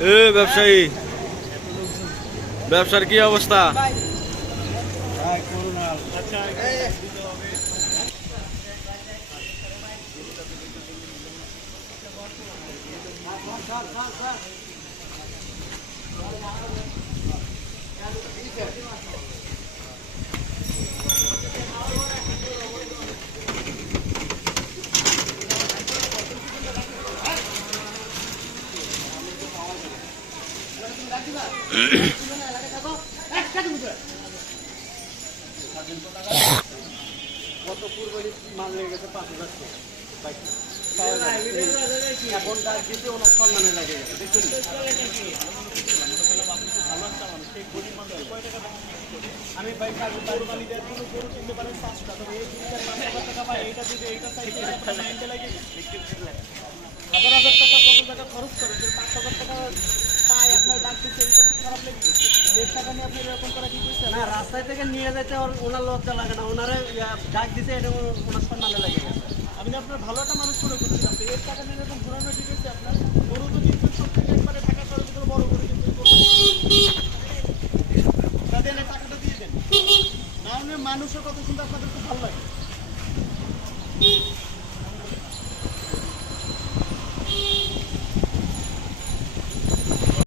ব্যবসায়ী, ব্যবসার কি অবস্থা? গত পূর্বে মাল লেগে গেছে 5,000 এখন তার দিতে ওনার সম্মানে লাগে গেছে দেখছেন। আমি বাইক কোরবানি দেওয়ার জন্য গরু কিনতে পারেন 500 টাকা, এই 5,000 টাকা পাই, এইটা যদি এইটা চাইতে লাগে 1,000 টাকা, কত টাকা খরচ করে 5,000 টাকা পাই আপনার ডাক দিচ্ছে, এইটা খারাপ লেগে গেছে। 1,000 টাকা নিয়ে আপনি এরকম করা কি করছেন? না, রাস্তায় থেকে নিয়ে যেতে ওনার লজ্জা লাগে না, ওনারা ডাক দিতে এটা ওনার সম্মানে লেগে গেছে। আমি আপনার ভালো একটা মানুষ মনে করছিলাম, 1,000 টাকা নিয়ে এরকম ঘোরানো ঠিক আছে? আপনার গরু তো কিন্তু সব থেকে একবারে ঢাকা শহরের ভিতরে বড় গরু কিন্তু তাদের টাকাটা দিয়ে দেন না, মানুষের কথা শুনতে আপনাদের খুব ভালো